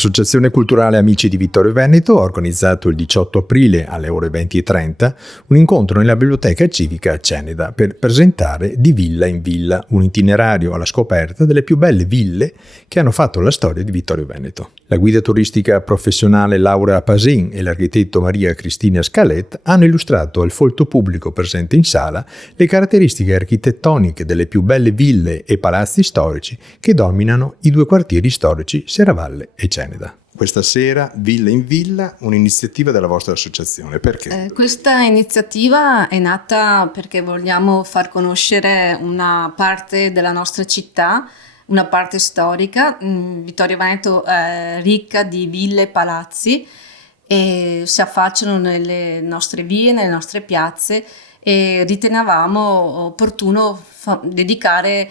L'Associazione Culturale Amici di Vittorio Veneto ha organizzato il 18 aprile alle ore 20:30 un incontro nella Biblioteca Civica a Ceneda per presentare Di Villa in Villa, un itinerario alla scoperta delle più belle ville che hanno fatto la storia di Vittorio Veneto. La guida turistica professionale Laura Pasin e l'architetto Maria Cristina Scalet hanno illustrato al folto pubblico presente in sala le caratteristiche architettoniche delle più belle ville e palazzi storici che dominano i due quartieri storici Serravalle e Ceneda. Questa sera, Villa in Villa, un'iniziativa della vostra associazione. Perché? Questa iniziativa è nata perché vogliamo far conoscere una parte della nostra città, una parte storica. Vittorio Veneto è ricca di ville e palazzi e si affacciano nelle nostre vie, nelle nostre piazze, e ritenevamo opportuno dedicare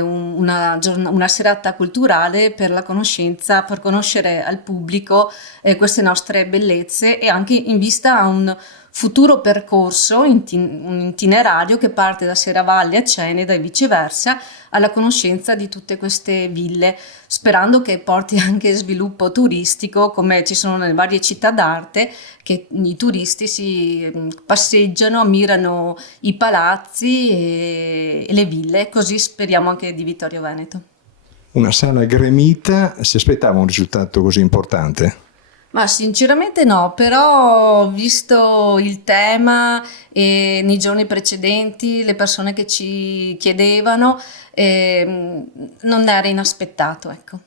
una serata culturale per la conoscenza, per conoscere al pubblico queste nostre bellezze, e anche in vista a un futuro percorso, un itinerario che parte da Serravalle a Ceneda e viceversa, alla conoscenza di tutte queste ville, sperando che porti anche sviluppo turistico, come ci sono nelle varie città d'arte, che i turisti si passeggiano, ammirano i palazzi e le ville. Così speriamo anche di Vittorio Veneto. Una sala gremita, si aspettava un risultato così importante? Ma sinceramente no, però visto il tema e nei giorni precedenti le persone che ci chiedevano, non era inaspettato, ecco.